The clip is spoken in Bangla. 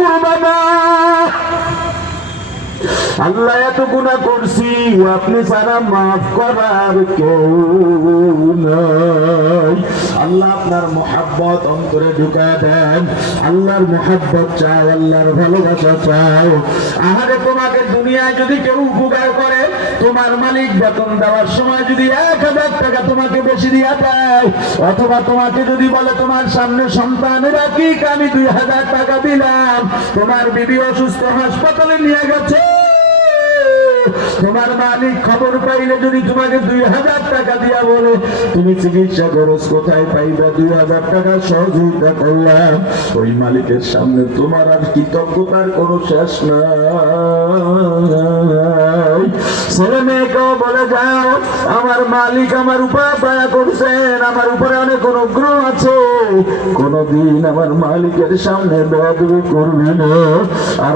করবে না। আল্লাহ এত গুনাহ করছি, আপনি ছাড়া মাফ করার কেউ নাই। আল্লাহ আপনার মহাব্বত অন্তরে ঢুকায় দেন। আল্লাহর মহাব্বত চাও, আল্লাহর ভালোবাসা চাও। আহারে তোমাকে দুনিয়ায় যদি কেউ উপকার করে, তোমার মালিক বেতন দেওয়ার সময় যদি 1000 টাকা তোমাকে বেশি দিয়া দেয়, অথবা তোমাকে যদি বলে তোমার সামনে সন্তান রাখি আমি 2000 টাকা দিলাম, তোমার বিবি অসুস্থ হাসপাতালে নিয়ে গেছে, তোমার মালিক খবর পাইলে যদি তোমাকে 2000 টাকা দিয়া বলে তুমি চিকিৎসা খরচ কোথায় পাইবা, 2000 টাকা সহযোগিতা করলাম, ওই মালিকের সামনে তোমার আর কৃতজ্ঞতার কোনো শেষ নাই। ছেলে মেয়েকেও বলে যাও আমার মালিক আমার উপর দয়া করছেন, আমার উপরে অনেক অনুগ্রহ আছে, কোনদিন আমার মালিকের সামনে বেয়াদবি করবে না।